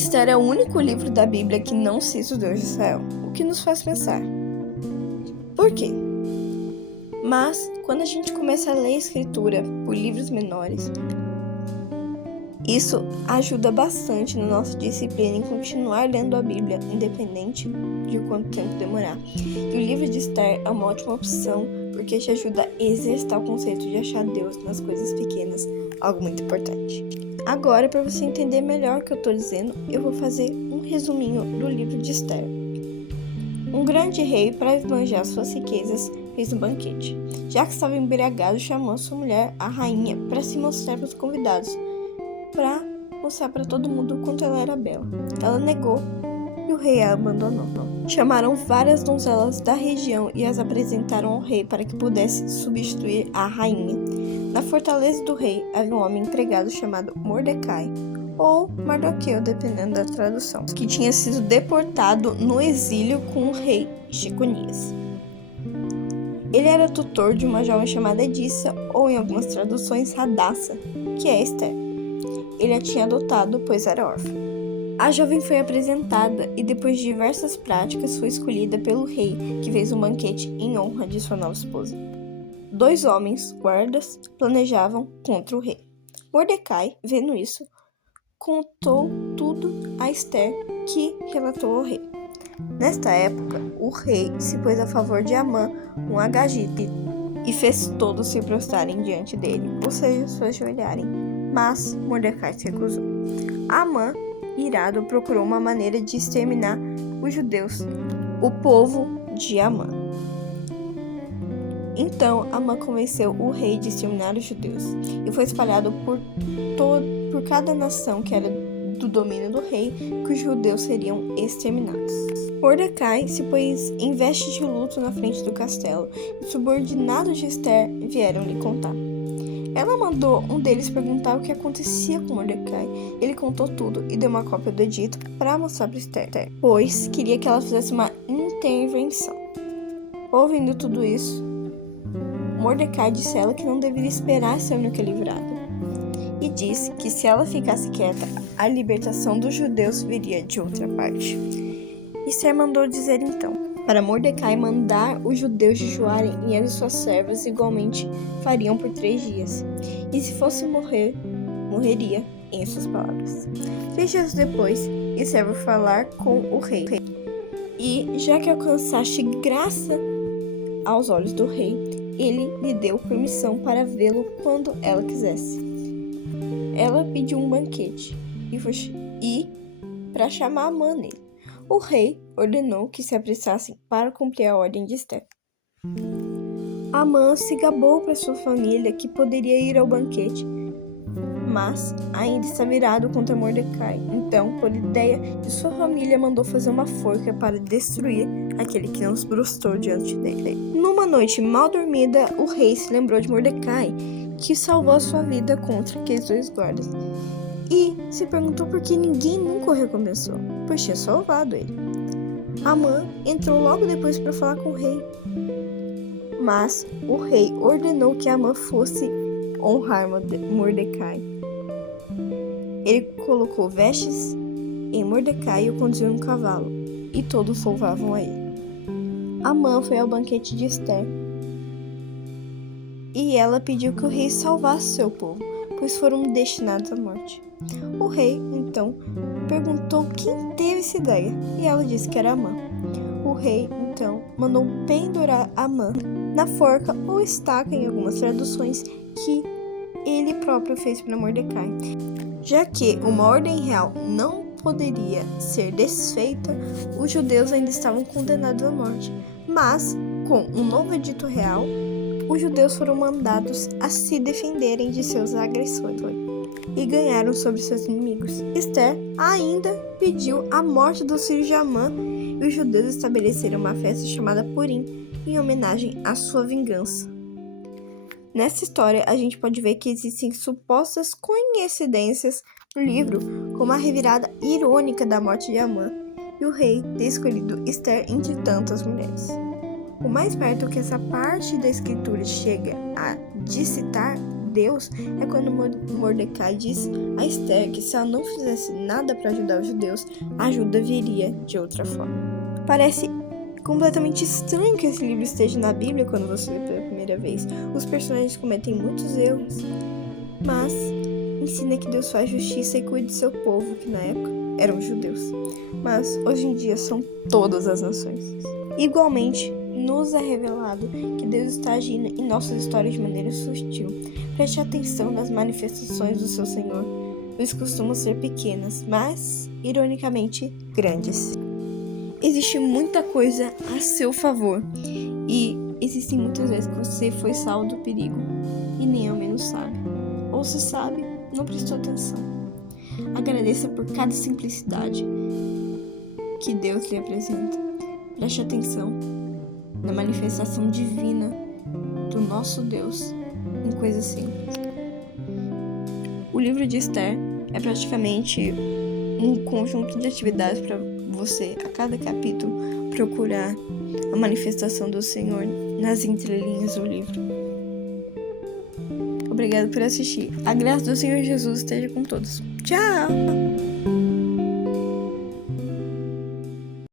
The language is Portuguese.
Esther é o único livro da Bíblia que não cita o Deus de Israel, o que nos faz pensar. Por quê? Mas, quando a gente começa a ler a Escritura por livros menores, isso ajuda bastante na nossa disciplina em continuar lendo a Bíblia, independente de quanto tempo demorar. E o livro de Esther é uma ótima opção, porque te ajuda a exercitar o conceito de achar Deus nas coisas pequenas, algo muito importante. Agora, para você entender melhor o que eu estou dizendo, eu vou fazer um resuminho do livro de Esther. Um grande rei, para esbanjar suas riquezas, fez um banquete. Já que estava embriagado, chamou sua mulher, a rainha, para se mostrar para os convidados, para mostrar para todo mundo o quanto ela era bela. Ela negou e o rei a abandonou. Chamaram várias donzelas da região e as apresentaram ao rei para que pudesse substituir a rainha. Na fortaleza do rei havia um homem empregado chamado Mordecai, ou Mardoqueu, dependendo da tradução, que tinha sido deportado no exílio com o rei Jeconias. Ele era tutor de uma jovem chamada Edissa, ou em algumas traduções, Radassa, que é Esther. Ele a tinha adotado, pois era órfã. A jovem foi apresentada e, depois de diversas práticas, foi escolhida pelo rei, que fez um banquete em honra de sua nova esposa. 2 homens, guardas, planejavam contra o rei. Mordecai, vendo isso, contou tudo a Esther, que relatou ao rei. Nesta época, o rei se pôs a favor de Amã, um agagite, e fez todos se prostrarem diante dele, ou seja, se ajoelharem, mas Mordecai se recusou. Amã, irado, procurou uma maneira de exterminar os judeus, o povo de Amã. Então, Amã convenceu o rei de exterminar os judeus, e foi espalhado por cada nação que era do domínio do rei, que os judeus seriam exterminados. Mordecai se pôs em vestes de luto na frente do castelo, e os subordinados de Esther vieram lhe contar. Ela mandou um deles perguntar o que acontecia com Mordecai. Ele contou tudo e deu uma cópia do edito para mostrar para Esther, pois queria que ela fizesse uma intervenção. Ouvindo tudo isso, Mordecai disse a ela que não deveria esperar ser a única livrada, e disse que se ela ficasse quieta, a libertação dos judeus viria de outra parte. Esther mandou dizer então para Mordecai mandar os judeus jejuarem, e ele e suas servas igualmente fariam por 3 dias, e se fosse morrer, morreria, em suas palavras. 3 dias depois, Esther foi falar com o rei, e já que alcançaste graça aos olhos do rei, ele lhe deu permissão para vê-lo quando ela quisesse. Ela pediu um banquete e para chamar Amã nele. O rei ordenou que se apressassem para cumprir a ordem de Esther. Amã se gabou para sua família que poderia ir ao banquete, mas ainda estava irado contra Mordecai. Então, por ideia de sua família, mandou fazer uma forca para destruir aquele que não se prostrou diante dele. Numa noite mal dormida, o rei se lembrou de Mordecai, que salvou a sua vida contra aqueles 2 guardas, e se perguntou por que ninguém nunca o recompensou, pois tinha salvado ele. Amã entrou logo depois para falar com o rei, mas o rei ordenou que Amã fosse honrar Mordecai. Ele colocou vestes em Mordecai e o conduziu num cavalo, e todos louvavam a ele. Amã foi ao banquete de Esther, e ela pediu que o rei salvasse seu povo, pois foram destinados à morte. O rei, então, perguntou quem teve essa ideia, e ela disse que era Amã. O rei, então, mandou pendurar Amã na forca ou estaca, em algumas traduções, que ele próprio fez para Mordecai. Já que uma ordem real não poderia ser desfeita, os judeus ainda estavam condenados à morte. Mas, com um novo edito real, os judeus foram mandados a se defenderem de seus agressores e ganharam sobre seus inimigos. Esther ainda pediu a morte dos filhos de Amã, e os judeus estabeleceram uma festa chamada Purim, em homenagem à sua vingança. Nessa história, a gente pode ver que existem supostas coincidências no livro, como a revirada irônica da morte de Amã e o rei ter escolhido Esther entre tantas mulheres. O mais perto que essa parte da escritura chega a citar Deus é quando Mordecai diz a Esther que se ela não fizesse nada para ajudar os judeus, a ajuda viria de outra forma. Parece completamente estranho que esse livro esteja na Bíblia quando você lê pela primeira vez. Os personagens cometem muitos erros, mas ensina que Deus faz justiça e cuida do seu povo, que na época eram os judeus, mas hoje em dia são todas as nações. Igualmente, nos é revelado que Deus está agindo em nossas histórias de maneira sutil. Preste atenção nas manifestações do seu Senhor, pois costumam ser pequenas, mas, ironicamente, grandes. Existe muita coisa a seu favor, e existem muitas vezes que você foi salvo do perigo, e nem ao menos sabe. Ou se sabe, não prestou atenção. Agradeça por cada simplicidade que Deus lhe apresenta. Preste atenção na manifestação divina do nosso Deus em coisas simples. O livro de Esther é praticamente um conjunto de atividades para você, a cada capítulo, procurar a manifestação do Senhor nas entrelinhas do livro. Obrigado por assistir. A graça do Senhor Jesus esteja com todos. Tchau!